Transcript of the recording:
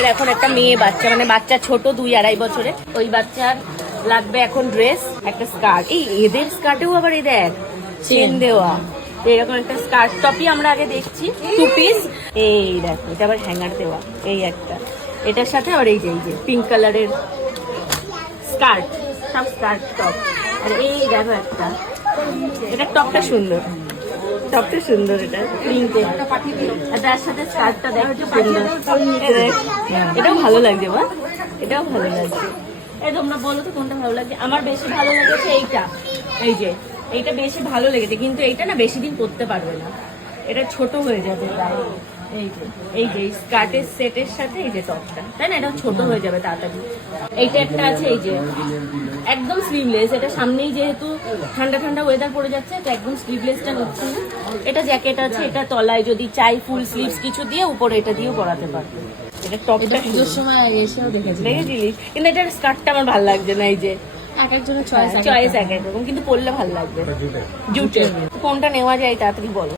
আমাদের এখন একটা মেয়ে বাচ্চা, মানে বাচ্চা ছোট 2-2.5 বছরে, ওই বাচ্চার লাগবে এখন ড্রেস, একটা স্কার্ট। এই এদের স্কার্টেও আবার এই দেখ চেন দেওয়া, তো এরকম একটা স্কার্ট টপই আমরা আগে দেখছি 2 পিস। এই দেখো এটা আবার হ্যাঙ্গার দেওয়া, এই একটা, এটার সাথে আবার এই যে পিঙ্ক কালারের স্কার্ট, সব স্কার্ট টপ। আর এই দেখো একটা, এটা টপটা সুন্দর, টপটা সুন্দর, এটা প্রিন্টে, আর তার সাথে স্কার্টটা দেখো সুন্দর, এটাও ভালো লাগছে বা, এটাও ভালো লাগছে। এই তোমরা বলো তো কোনটা ভালো লাগছে? আমার বেশি ভালো লেগেছে এইটা, এই যে এইটা বেশি ভালো লেগেছে, কিন্তু এইটা না বেশি দিন পরতে পারবে না, এটা ছোট হয়ে যাবে গায়ে। এই যে স্কার্টের সেটের সাথে এই যে টপটা, তাই না, এটা ছোট হয়ে যাবে তাড়াতাড়ি। এইটা একটা আছে, এই যে একদম স্লিভলেস, এটা সামনেই যেহেতু ঠান্ডা ঠান্ডা ওয়েদার পড়ে যাচ্ছে, তো একদম স্লিভলেসটা নিচ্ছি না। এটা জ্যাকেট আছে, এটা তলায় যদি চাই ফুল স্লিভস কিছু দিয়ে উপরে এটা দিয়েও পরাতে পারবে। এটা টপটা পুজোর সময় এসেও দেখেছি, দেখেছিলিস, কিন্তু এটার স্কার্টটা আমার ভালো লাগছে না, এই যে এক একজনের চয়েস চয়েস এক এক রকম, কিন্তু পরলে ভালো লাগবে। জুটের কোনটা নেওয়া যায় তাড়াতাড়ি বলো।